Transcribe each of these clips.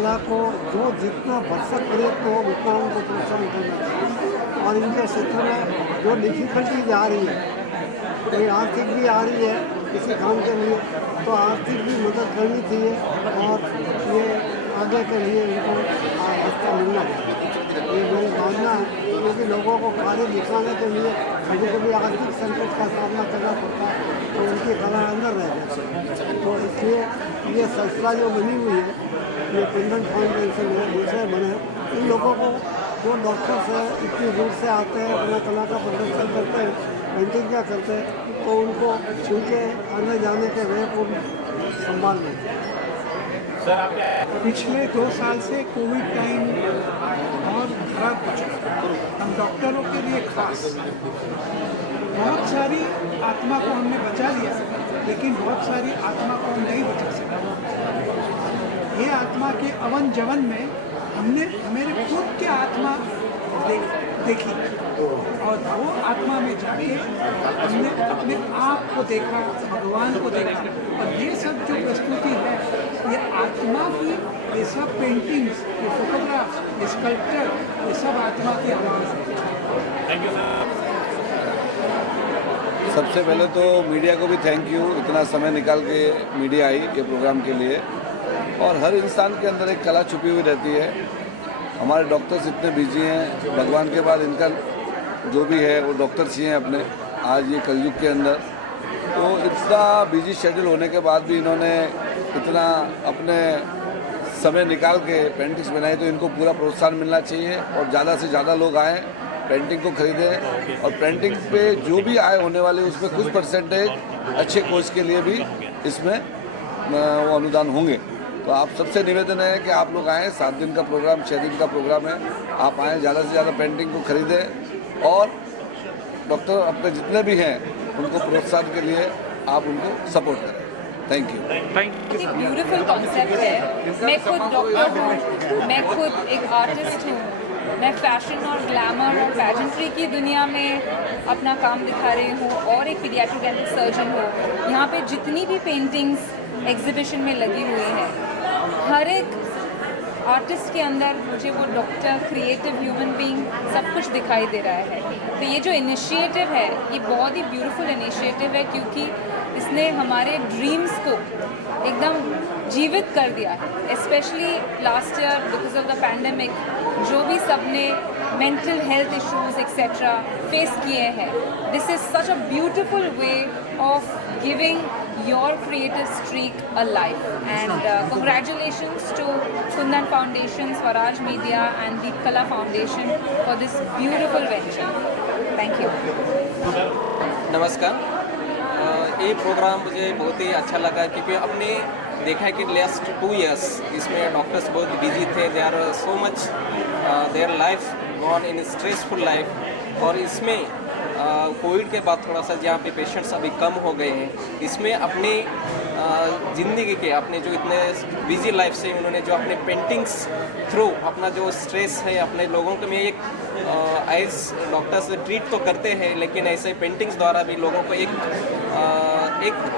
कला को जो जितना भरसक प्रयत्न हो उतना उनको प्रोत्साहन करना चाहिए। और इनके क्षेत्र में जो डिफिकल्टीज आ रही है, कोई आर्थिक भी आ रही है किसी काम के लिए, तो आर्थिक भी मदद करनी चाहिए और ये आगे के लिए इनको रास्ता मिलना चाहिए। ये मेरी भावना है, क्योंकि लोगों को कार्य दिखाने के लिए कभी कभी आर्थिक संकट का सामना करना पड़ता है, तो उनकी कला अंदर रह जाती है। तो इसलिए ये संस्था जो बनी हुई है, ये पेंडेंट फाउंडेशन है, दूसरे बने, इन लोगों को जो डॉक्टर्स हैं इतनी दूर से आते हैं, अपना कला का प्रदर्शन करते हैं, पेंटिंग क्या करते हैं, तो उनको उनके आने जाने के वे को संभाल लेते हैं। पिछले 2 साल से कोविड टाइम बहुत खराब हो चुका है, हम डॉक्टरों के लिए खास। बहुत सारी आत्मा को हमने बचा लिया, लेकिन बहुत सारी आत्मा को हम नहीं बचा सके। ये आत्मा के अवन जवन में हमने मेरे खुद की आत्मा देखी और वो आत्मा में जाके हमने अपने आप को देखा, भगवान को देखा। और ये सब जो प्रस्तुति है, ये आत्मा की, ये सब पेंटिंग्स, ये फोटोग्राफ्स, ये स्कल्पचर, ये सब आत्मा की आवाज़ है। Thank you sir. सबसे पहले तो मीडिया को भी थैंक यू, इतना समय निकाल के मीडिया आई ये प्रोग्राम के लिए। और हर इंसान के अंदर एक कला छुपी हुई रहती है। हमारे डॉक्टर्स इतने बिजी हैं, भगवान के बाद इनका जो भी है वो डॉक्टर्स ही हैं अपने आज ये कलयुग के अंदर। तो इतना बिजी शेड्यूल होने के बाद भी इन्होंने इतना अपने समय निकाल के पेंटिंग्स बनाई, तो इनको पूरा प्रोत्साहन मिलना चाहिए और ज़्यादा से ज़्यादा लोग आएँ, पेंटिंग को खरीदें। और पेंटिंग पे जो भी आय होने वाले उसमें कुछ परसेंटेज अच्छे कोच के लिए भी इसमें वो अनुदान होंगे। तो आप सबसे निवेदन है कि आप लोग आएँ, 7 दिन का प्रोग्राम, 6 दिन का प्रोग्राम है, आप आएँ, ज़्यादा से ज़्यादा पेंटिंग को खरीदें और डॉक्टर अपने जितने भी हैं उनको प्रोत्साहन के लिए आप उनको सपोर्ट करें। Thank you. ब्यूटीफुल कॉन्सेप्ट है। मैं खुद डॉक्टर हूँ, मैं खुद एक आर्टिस्ट हूँ, मैं फैशन और ग्लैमर और पैजेंट्री की दुनिया में अपना काम दिखा रही हूँ और एक पीडियाट्रिक डेंटल सर्जन हूँ। यहाँ पे जितनी भी पेंटिंग्स एग्जीबिशन में लगी हुई हैं, हर एक आर्टिस्ट के अंदर मुझे वो डॉक्टर, क्रिएटिव ह्यूमन बीइंग सब कुछ दिखाई दे रहा है। तो ये जो इनिशिएटिव है, ये बहुत ही ब्यूटीफुल इनिशिएटिव है, क्योंकि इसने हमारे ड्रीम्स को एकदम जीवित कर दिया है। Specially last year because of the pandemic, जो भी सबने mental health issues etcetera face किए हैं, this is such a beautiful way of giving your creative streak a life. And congratulations to Kundan Foundation, Swaraj Media and Deep Kala Foundation for this beautiful venture. Thank you. नमस्कार। ये programme मुझे बहुत ही अच्छा लगा, क्योंकि आपने देखा है कि लास्ट 2 years इसमें डॉक्टर्स बहुत बिजी थे, they are so much their life gone in stressful life. और इसमें कोविड के बाद थोड़ा सा जहाँ पे पेशेंट्स अभी कम हो गए हैं, इसमें अपनी ज़िंदगी के अपने जो इतने बिजी लाइफ से उन्होंने जो अपने पेंटिंग्स थ्रू अपना जो स्ट्रेस है अपने लोगों को में एक एज डॉक्टर्स ट्रीट तो करते हैं, लेकिन ऐसे पेंटिंग्स द्वारा भी लोगों को एक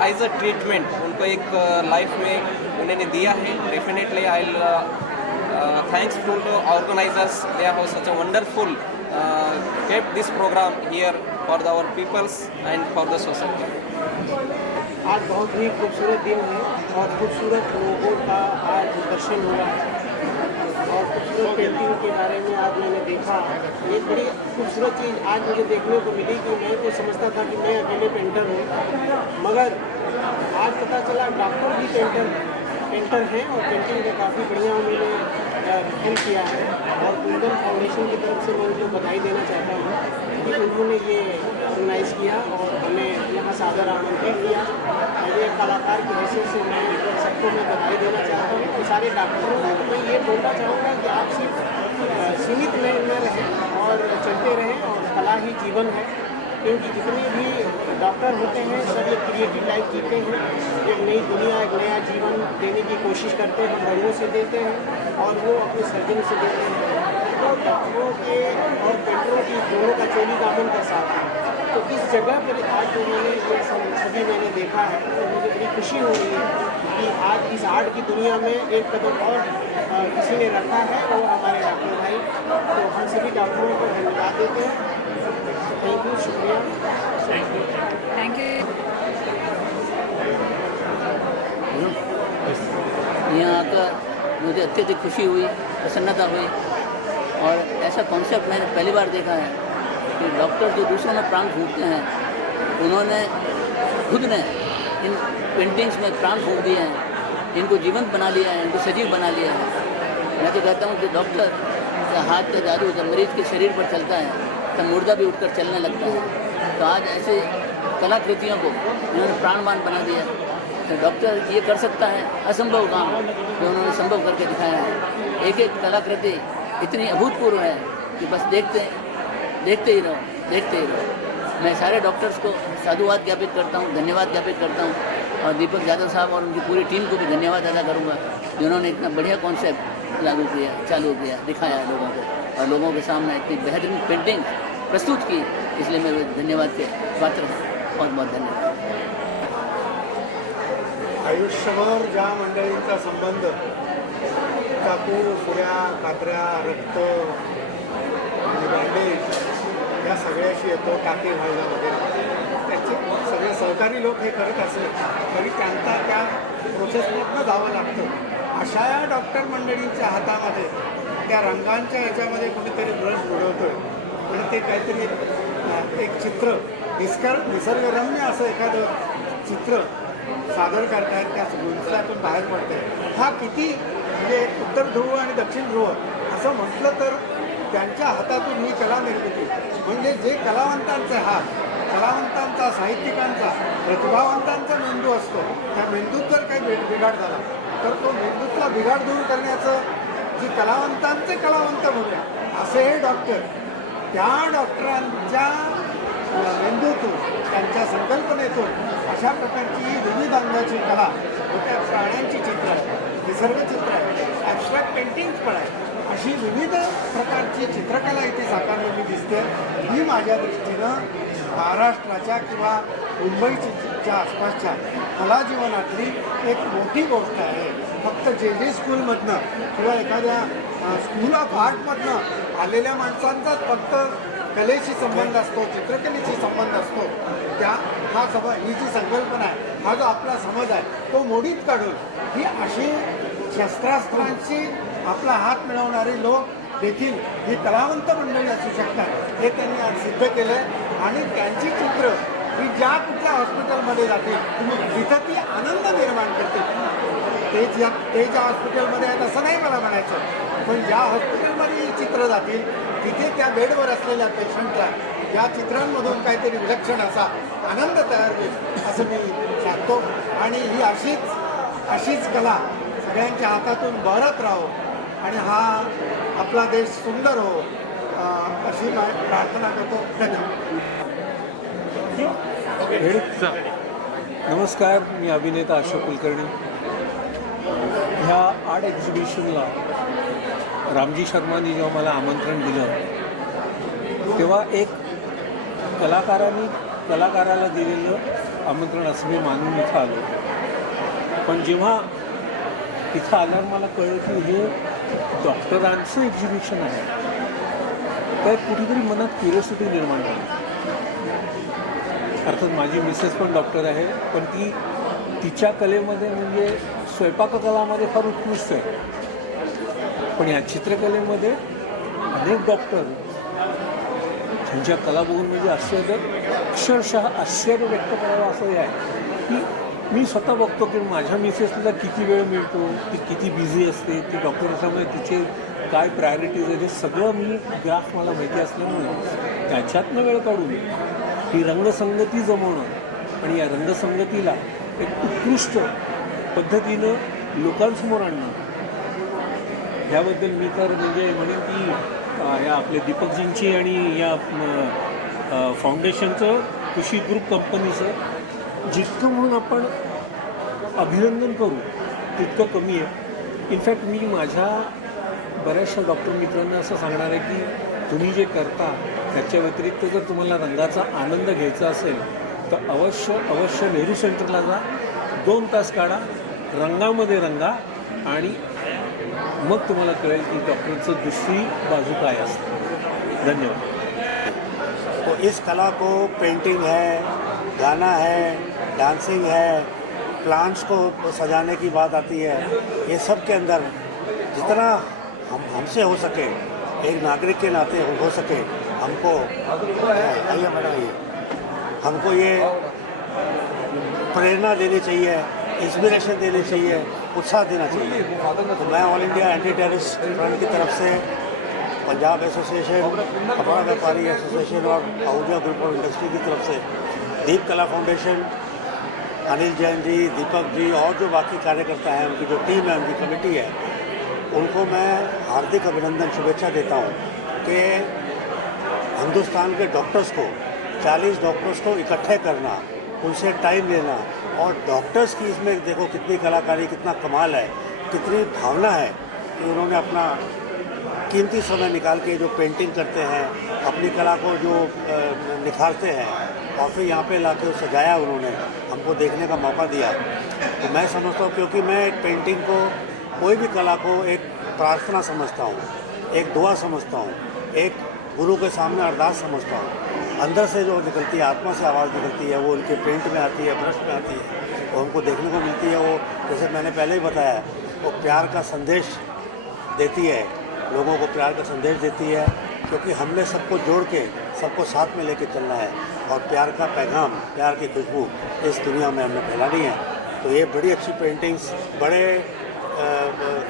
एज अ ट्रीटमेंट उनको एक लाइफ में उन्होंने दिया है। Definitely I thanks to the organizers, they have such a wonderful kept this program here for our peoples and for the society. आज बहुत ही खूबसूरत दिन है और खूबसूरत लोगों का आज दर्शन हुआ है और खूबसूरत पेंटिंग के बारे में आज मैंने देखा। ये बड़ी खूबसूरत चीज़ आज मुझे देखने को मिली कि मैं तो समझता था कि मैं अकेले पेंटर हूँ, मगर आज पता चला डॉक्टर भी पेंटर हैं और पेंटिंग में काफ़ी बढ़िया उन्होंने हेल्प किया है। और कुंदन फाउंडेशन की तरफ से मैं उनको बधाई देना चाहता हूँ कि उन्होंने ये ऑर्गेनाइज़ किया और हमें यहाँ सादर आमंत्रित किया। और ये कलाकार की हैसियत से मैं सबको मैं बधाई देना चाहता हूँ। तो सारे डॉक्टरों को मैं ये बोलना चाहूँगा कि आप सिर्फ सीमित में न रहें और चलते रहें और कला ही जीवन है, क्योंकि जितने भी डॉक्टर होते हैं सब एक क्रिएटिव लाइफ जीते हैं, एक नई दुनिया, एक नया जीवन देने की कोशिश करते हैं, रंगों से देते हैं और वो अपने सर्जन से देते हैं। तो डॉक्टरों के और पेंटरों की दोनों का चोली दामन का साथ है। तो इस जगह पर आज उन्होंने ये सभी मैंने देखा है तो मुझे बड़ी खुशी हो रही है कि आज इस आर्ट की दुनिया में एक कदम और किसी ने रखा है और हमारे डॉक्टर भाई। तो हम सभी डॉक्टरों को धन्यवाद देते हैं। थैंक यू, शुक्रिया, थैंक यू। यहाँ आकर मुझे अत्यधिक खुशी हुई, प्रसन्नता हुई और ऐसा कॉन्सेप्ट मैंने पहली बार देखा है कि डॉक्टर जो दूसरों में प्राण फूंकते हैं, उन्होंने खुद ने इन पेंटिंग्स में प्राण फूंक दिए हैं, इनको जीवंत बना लिया है, इनको सजीव बना लिया है। मैं तो कहता हूँ कि डॉक्टर का हाथ का जादू जब मरीज के शरीर पर चलता है तब मुर्दा भी उठकर चलने लगता है। तो आज ऐसे कलाकृतियों को इन्होंने प्राणवान बना दिया। तो डॉक्टर ये कर सकता है असंभव काम जो उन्होंने संभव करके दिखाया है। एक एक कलाकृति इतनी अभूतपूर्व है कि बस देखते ही रहो। मैं सारे डॉक्टर्स को साधुवाद ज्ञापित करता हूँ, धन्यवाद ज्ञापित करता हूँ और दीपक यादव साहब और उनकी पूरी टीम को भी धन्यवाद अदा करूँगा जिन्होंने इतना बढ़िया कॉन्सेप्ट चालू किया, दिखाया लोगों को और लोगों के सामने इतनी बेहतरीन पेंटिंग प्रस्तुत की। इसलिए मैं धन्यवाद के पात्र हूँ। बहुत बहुत धन्यवाद। आयुष्यभर ज्या मंडळींचा संबंध चाकू, पुऱ्या, कात्र्या, रक्त आणि बँडेज या सगळ्याशी येतो, टाके घालणं वगैरे, त्याचे सगळे सहकारी लोक हे करत असले तरी त्यांना त्या प्रोसेसमधनं जावं लागतं. अशा या डॉक्टर मंडळींच्या हातामध्ये त्या रंगांच्या ह्याच्यामध्ये कुठेतरी ब्रश बुडवतोय आणि ते काहीतरी एक चित्र निसर्गरम्य असं एखादं चित्र सादर करतायत, त्या गुंतल्यातून बाहेर पडते. हा किती म्हणजे उत्तर ध्रुव आणि दक्षिण ध्रुव असं म्हटलं तर त्यांच्या हातातून ही कला निर्मिती म्हणजे जे कलावंतांचे हात, कलावंतांचा, साहित्यिकांचा, प्रतिभावंतांचा मेंदू असतो, त्या मेंदूत जर काही बिघाड झाला तर तो मेंदूतला बिघाड दूर करण्याचं जी कलावंतांचे कलावंत म्हणूया असे हे डॉक्टर, त्या डॉक्टरांच्या मेंदूतून, त्यांच्या संकल्पनेतून अशा प्रकारची विविध अंगाची कला, मोठ्या प्राण्यांची चित्र आहे, निसर्ग चित्र आहे, ॲबस्ट्रॅक्ट पेंटिंग्स पण आहे, अशी विविध प्रकारची चित्रकला इथे साकारलेली दिसते. ही माझ्या दृष्टीनं महाराष्ट्राच्या किंवा मुंबईच्या आसपासच्या कलाजीवनातली एक मोठी गोष्ट आहे. फक्त जे स्कूलमधनं किंवा एखाद्या स्कूल ऑफ आर्टमधनं आलेल्या माणसांचाच फक्त कलेशी संबंध असतो, चित्रकलेशी संबंध असतो. ही जी संकल्पना आहे, हा जो आपला समज आहे तो मोडीत काढून ही अशी शस्त्रास्त्रांशी आपला हात मिळवणारे लोक देखील ही कलावंत मंडळी असू शकतात हे त्यांनी आज सिद्ध केलं आहे. आणि त्यांची चित्र ही ज्या कुठल्या हॉस्पिटलमध्ये जातील तिथं ती आनंद निर्माण करतील. ते ज्या हॉस्पिटलमध्ये आहेत असं नाही मला म्हणायचं, पण ज्या हॉस्पिटलमध्ये ही चित्र जातील तिथे त्या बेडवर असलेल्या पेशंटला या चित्रांमधून काहीतरी विलक्षण असा आनंद तयार होईल असं मी सांगतो. आणि ही अशीच कला सगळ्यांच्या हातातून बहरत राहो आणि हा आपला देश सुंदर हो अशी प्रार्थना करतो. धन्यवाद. नमस्कार, मी अभिनेता अशोक कुलकर्णी. ह्या आर्ट एक्झिबिशनला रामजी शर्मांनी जेव्हा मला आमंत्रण दिलं तेव्हा एक कलाकाराला दिलेलं आमंत्रण असं मी मानून इथं आलो. पण जेव्हा इथं आल्यावर मला कळलं की हे डॉक्टरांचं एक्झिबिशन आहे, तर कुठेतरी मनात क्युरिओसिटी निर्माण झाली. अर्थात माझी मिसेस पण डॉक्टर आहे, पण ती तिच्या कलेमध्ये म्हणजे स्वयंपाककलामध्ये फार उत्कृष्ट आहे. पण या चित्रकलेमध्ये अनेक डॉक्टर त्यांच्या कला बघून म्हणजे अक्षरशः आश्चर्य व्यक्त करावं असं हे आहे की मी स्वतः बघतो की माझ्या मिसेसला किती वेळ मिळतो, ती किती बिझी असते, ती डॉक्टर असल्यामुळे तिचे काय प्रायोरिटीज आहे हे सगळं मी ग्राफ मला माहिती असल्यामुळे त्याच्यातनं वेळ काढून ही रंगसंगती जमवणं आणि या रंगसंगतीला एक उत्कृष्ट पद्धतीनं लोकांसमोर आणणं, ह्याबद्दल मी तर म्हणजे म्हणेन की या आपल्या दीपकजींची आणि या फाउंडेशनचं, कृषी ग्रुप कंपनीचं जितकं म्हणून आपण अभिनंदन करू तितकं कमी आहे. इनफॅक्ट मी माझ्या बऱ्याचशा डॉक्टर मित्रांना असं सांगणार आहे की तुम्ही जे करता त्याच्या व्यतिरिक्त जर तुम्हाला रंगाचा आनंद घ्यायचा असेल तर अवश्य नेहरू सेंटरला जा, 2 तास काढा, रंगामध्ये रंगा आणि मग तुम्हाला कळेल की डॉक्टरचं दुसरी बाजू काय असते. धन्यवाद. तो इस कला को पेंटिंग है, गाना है, डांसिंग है, प्लांट्स को सजाने की बात आती है, ये सब के अंदर जितना हमसे हो सके, एक नागरिक के नाते हो सके, हमको आइए मैडम आइए, हमको ये प्रेरणा देनी चाहिए, इंस्पिरेशन देनी चाहिए, उत्साह देना चाहिए. तो मैं all India anti terrorist front की तरफ से पंजाब एसोसिएशन, कपड़ा व्यापारी एसोसिएशन और आहूजा ग्रुप ऑफ इंडस्ट्री की तरफ से दीप कला फाउंडेशन, अनिल जैन जी, दीपक जी और जो बाकी कार्यकर्ता हैं, उनकी जो टीम है, उनकी कमेटी है, उनको मैं हार्दिक अभिनंदन, शुभेच्छा देता हूँ कि हिंदुस्तान के डॉक्टर्स को, 40 डॉक्टर्स को इकट्ठे करना, उनसे टाइम लेना और डॉक्टर्स की इसमें देखो कितनी कलाकारी, कितना कमाल है, कितनी भावना है कि उन्होंने अपना कीमती समय निकाल के जो पेंटिंग करते हैं, अपनी कला को जो निखारते हैं और फिर यहाँ पे लाके सजाया, उन्होंने हमको देखने का मौका दिया. तो मैं समझता हूँ, क्योंकि मैं एक पेंटिंग को, कोई भी कला को एक प्रार्थना समझता हूँ, एक दुआ समझता हूँ, एक गुरु के सामने अरदास समझता हूँ. अंदर से जो निकलती है, आत्मा से आवाज़ निकलती है, वो उनके पेंट में आती है, ब्रश में आती है, वो हमको देखने को मिलती है. वो जैसे मैंने पहले ही बताया, वो प्यार का संदेश देती है, लोगों को प्यार का संदेश देती है, क्योंकि हमने सबको जोड़ के, सबको साथ में लेके चलना है और प्यार का पैगाम, प्यार की खुशबू इस दुनिया में हमने फैलानी है. तो ये बड़ी अच्छी पेंटिंग्स, बड़े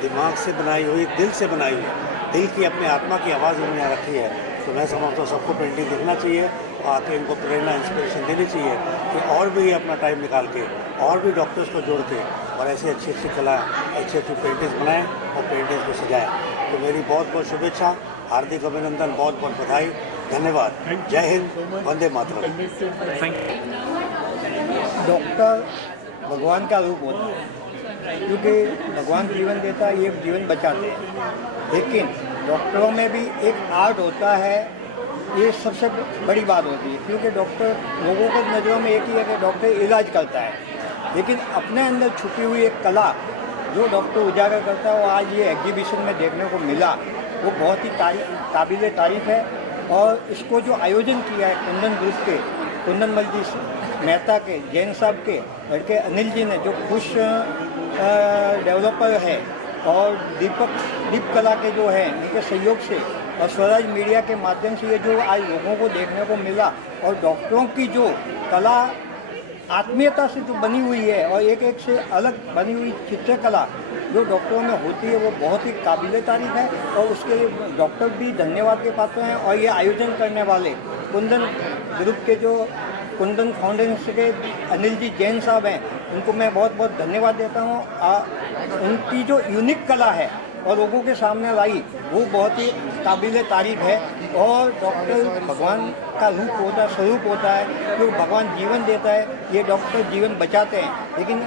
दिमाग से बनाई हुई, दिल से बनाई हुई, दिल की अपनी आत्मा की आवाज़ उन्होंने रखी है. तो मैं समझता हूँ सबको पेंटिंग देखना चाहिए और आके इनको प्रेरणा, इंस्पिरेशन देनी चाहिए कि और भी अपना टाइम निकाल के और भी डॉक्टर्स को जोड़ के और ऐसी अच्छी अच्छी कला, अच्छी अच्छी पेंटिंग्स बनाएं और पेंटिंग्स को सजाएं. तो मेरी बहुत बहुत शुभेच्छा, हार्दिक अभिनंदन, बहुत बहुत बधाई, धन्यवाद. जय हिंद, वंदे मातरम. डॉक्टर भगवान का रूप होता है, क्योंकि भगवान जीवन देता है, ये जीवन बचाते हैं. लेकिन डॉक्टरों में भी एक आर्ट होता है, ये सबसे बड़ी बात होती है, क्योंकि डॉक्टर, लोगों के नज़रों में एक ही है कि डॉक्टर इलाज करता है, लेकिन अपने अंदर छुपी हुई एक कला जो डॉक्टर उजागर करता है, वो आज ये एग्जीबिशन में देखने को मिला, वो बहुत ही काबिल तारीफ़ है. और इसको जो आयोजन किया है कुंदन ग्रुप के, कुंदन मल जी मेहता के, जैन साहब के लड़के अनिल जी ने, जो खुश डेवलपर है, और दीप कला के जो हैं, उनके सहयोग से और स्वराज मीडिया के माध्यम से ये जो आज लोगों को देखने को मिला, और डॉक्टरों की जो कला आत्मीयता से जो बनी हुई है और एक एक से अलग बनी हुई चित्रकला जो डॉक्टरों में होती है, वो बहुत ही काबिल तारीफ है. और उसके लिए डॉक्टर भी धन्यवाद के पात्र हैं. और ये आयोजन करने वाले कुंदन ग्रुप के, जो कुंदन फाउंडेशन के अनिल जी जैन साहब हैं, उनको मैं बहुत बहुत धन्यवाद देता हूँ. उनकी जो यूनिक कला है और लोगों के सामने लाई, वो बहुत ही काबिल तारीफ है. और डॉक्टर भगवान का रूप होता है, स्वरूप होता है, जो भगवान जीवन देता है, ये डॉक्टर जीवन बचाते हैं. लेकिन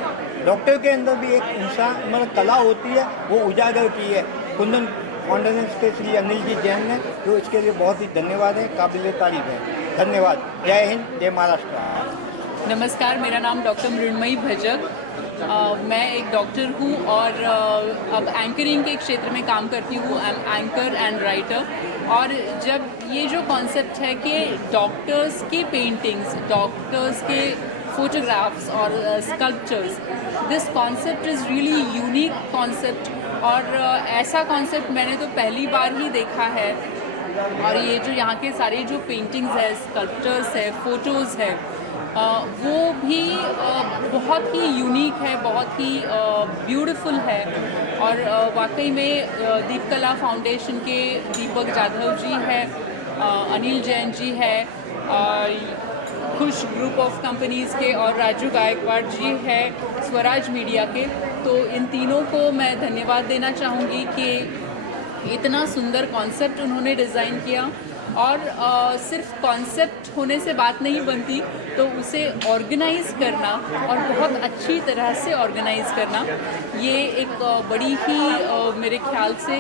डॉक्टर के अंदर भी एक इंसान, मतलब कला होती है, वो उजागर की है कुंदन फाउंडेशन के श्री अनिल जी जैन ने, जो इसके लिए बहुत ही धन्यवाद है, काबिल तारीफ है. धन्यवाद. जय हिंद, जय महाराष्ट्र. नमस्कार, मेरा नाम डॉक्टर मृण्मयी भजक. मैं एक डॉक्टर हूँ और अब एंकरिंग के क्षेत्र में काम करती हूँ. I am anchor and writer. और जब ये जो कॉन्सेप्ट है कि डॉक्टर्स की पेंटिंग्स, डॉक्टर्स के फोटोग्राफ्स और sculptures, this concept is really unique concept. और ऐसा कॉन्सेप्ट मैंने तो पहली बार ही देखा है. और ये जो यहाँ के सारे जो पेंटिंग्स है, स्कल्पचर्स है, फ़ोटोज़ है, वो भी बहुत ही यूनिक है, बहुत ही ब्यूटीफुल है. और वाकई में दीप कला फाउंडेशन के दीपक जाधव जी है, अनिल जैन जी है, खुश ग्रुप ऑफ कंपनीज़ के, और राजू गायकवाड़ जी है स्वराज मीडिया के. तो इन तीनों को मैं धन्यवाद देना चाहूँगी कि इतना सुंदर कॉन्सेप्ट उन्होंने डिज़ाइन किया और सिर्फ कॉन्सेप्ट होने से बात नहीं बनती, तो उसे ऑर्गेनाइज करना और बहुत अच्छी तरह से ऑर्गेनाइज करना, ये एक बड़ी ही मेरे ख्याल से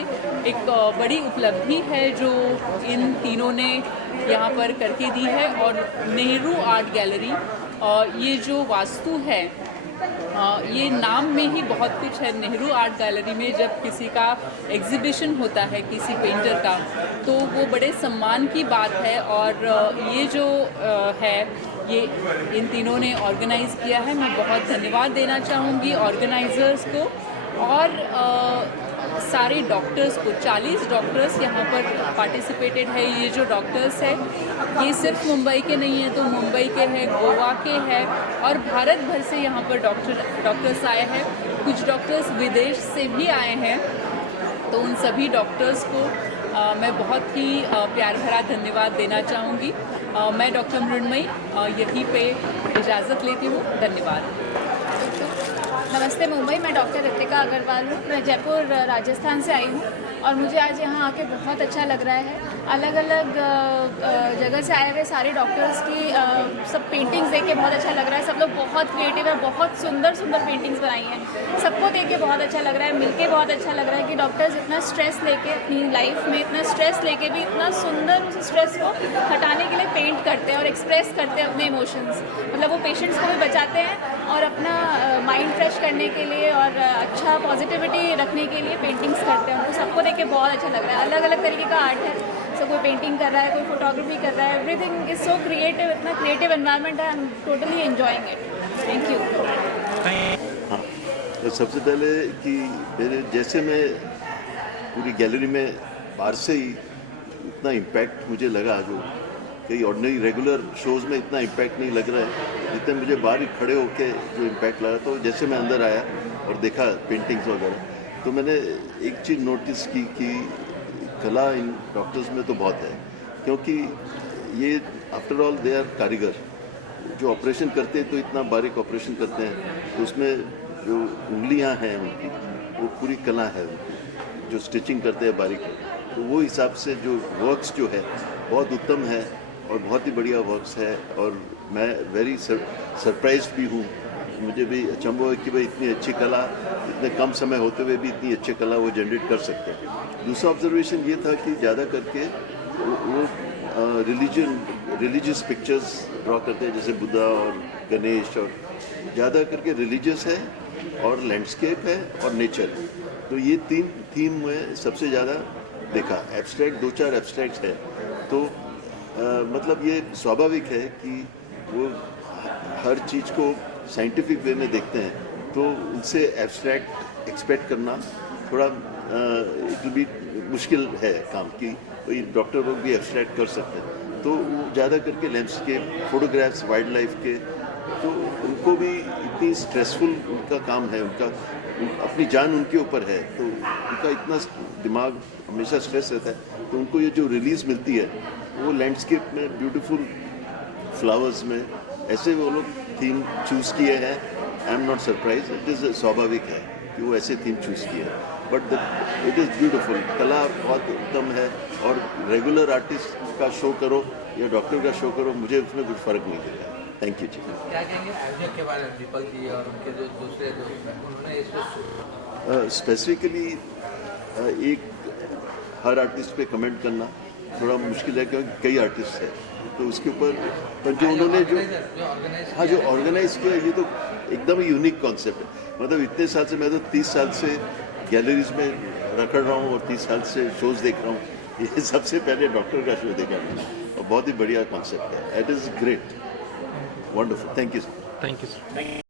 एक बड़ी उपलब्धि है जो इन तीनों ने यहाँ पर करके दी है। और नेहरू आर्ट गैलरी, ये जो वास्तु है, ये नाम में ही बहुत कुछ है। नेहरू आर्ट गैलरी में जब किसी का एग्जीबिशन होता है किसी पेंटर का, तो वो बड़े सम्मान की बात है। और ये जो है, ये इन तीनों ने ऑर्गेनाइज़ किया है। मैं बहुत धन्यवाद देना चाहूँगी ऑर्गेनाइज़र्स को और सारे डॉक्टर्स को। 40 डॉक्टर्स यहाँ पर पार्टिसिपेटेड है। ये जो डॉक्टर्स है, ये सिर्फ मुंबई के नहीं हैं, तो मुंबई के हैं, गोवा के हैं और भारत भर से यहाँ पर डॉक्टर्स आए हैं। कुछ डॉक्टर्स विदेश से भी आए हैं। तो उन सभी डॉक्टर्स को मैं बहुत ही प्यार भरा धन्यवाद देना चाहूँगी। मैं डॉक्टर मृण्मयी यहीं पे इजाज़त लेती हूँ। धन्यवाद। नमस्ते मुंबई, मैं डॉक्टर रितिका अग्रवाल हूँ। मैं जयपुर राजस्थान से आई हूँ और मुझे आज यहाँ आके बहुत अच्छा लग रहा है। अलग अलग जगह से आए हुए सारे डॉक्टर्स की सब पेंटिंग्स देख के बहुत अच्छा लग रहा है। सब लोग बहुत क्रिएटिव है, बहुत सुंदर सुंदर पेंटिंग्स बनाई हैं। सबको देख के बहुत अच्छा लग रहा है। मिलके बहुत अच्छा लग रहा है कि डॉक्टर्स इतना स्ट्रेस लेके अपनी लाइफ में इतना स्ट्रेस लेके भी इतना सुंदर उस स्ट्रेस को हटाने के लिए पेंट करते हैं और एक्सप्रेस करते हैं अपने इमोशंस। मतलब वो पेशेंट्स को भी बचाते हैं और अपना माइंड फ्रेश करने के लिए और अच्छा पॉजिटिविटी रखने के लिए पेंटिंग्स करते हैं। उनको सबको देख के बहुत अच्छा लग रहा है। अलग अलग तरीके का आर्ट है। सब कोई पेंटिंग कर रहा है, कोई फोटोग्राफी कर रहा है। Everything is so creative. इतना क्रिएटिव एनवायरनमेंट है। I am totally enjoying it. Thank you. हाँ, तो सबसे पहले कि मेरे जैसे मैं पूरी गैलरी में बाहर से ही इतना इम्पैक्ट मुझे लगा, जो कई ऑर्डिनरी रेगुलर शोज़ में इतना इम्पैक्ट नहीं लग रहा है जितने मुझे बाहर ही खड़े होके जो इम्पैक्ट लगा। तो जैसे मैं अंदर आया और देखा पेंटिंग्स वगैरह, तो मैंने एक चीज़ नोटिस की कि कला इन डॉक्टर्स में तो बहुत है, क्योंकि ये आफ्टर ऑल दे आर कारीगर। जो ऑपरेशन करते हैं तो इतना बारीक ऑपरेशन करते हैं, तो उसमें जो उंगलियां हैं उनकी, वो पूरी कला है उनकी। जो स्टिचिंग करते हैं बारीक, तो वो हिसाब से जो वर्क्स जो है बहुत उत्तम है और बहुत ही बढ़िया वर्क्स है। और मैं वेरी सरप्राइज्ड भी हूँ। मुझे भी अचंभव है कि भाई इतनी अच्छी कला इतने कम समय होते हुए भी इतनी अच्छी कला वो जनरेट कर सकते हैं। दूसरा ऑब्जर्वेशन ये था कि ज़्यादा करके वो रिलीजियस पिक्चर्स ड्रॉ करते हैं, जैसे बुद्धा और गणेश, और ज़्यादा करके रिलीजियस है और लैंडस्केप है और नेचर है। तो ये तीन थीम में सबसे ज़्यादा देखा। एब्स्ट्रैक्ट 2-4 एब्स्ट्रैक्ट्स है, तो मतलब ये स्वाभाविक है कि वो हर चीज़ को साइंटिफिक वे में देखते हैं, तो उनसे एब्स्ट्रैक्ट एक्सपेक्ट करना थोड़ा इट भी मुश्किल है काम की। कोई डॉक्टर लोग भी एब्स्ट्रैक्ट कर सकते हैं। तो वो ज़्यादा करके लैंडस्केप, फोटोग्राफ्स वाइल्ड लाइफ के, तो उनको भी इतनी स्ट्रेसफुल उनका काम है, उनका अपनी जान उनके ऊपर है, तो उनका इतना दिमाग हमेशा स्ट्रेस रहता है। तो उनको ये जो रिलीज़ मिलती है वो लैंडस्केप में ब्यूटीफुल फ्लावर्स में, ऐसे वो लोग थीम चूज़ किए हैं। I am not surprise, it is स्वाभाविक है कि वो ऐसे थीम चूज़ किए हैं, बट इट इज़ ब्यूटीफुल। कला बहुत उत्तम है। और रेगुलर आर्टिस्ट का शो करो या डॉक्टर का शो करो, मुझे उसमें कुछ फ़र्क नहीं दिखा। थैंक यू जी। क्या कहेंगे प्रोजेक्ट के बारे में, दीपक जी और उनके जो दूसरे उन्होंने इसमें स्पेसिफिकली एक हर आर्टिस्ट पे कमेंट करना थोड़ा मुश्किल है, क्योंकि कई आर्टिस्ट हैं, तो उसके ऊपर पर जो उन्होंने जो ऑर्गेनाइज किया, ये तो एकदम ही यूनिक कॉन्सेप्ट है। मतलब इतने साल से, मैं तो 30 साल से गैलरीज में रखड़ रहा हूँ और 30 साल से शोज़ देख रहा हूँ। ये सबसे पहले डॉक्टर का शो देखा और बहुत ही बढ़िया कॉन्सेप्ट है। It is great, wonderful. Thank you sir. Thank you sir.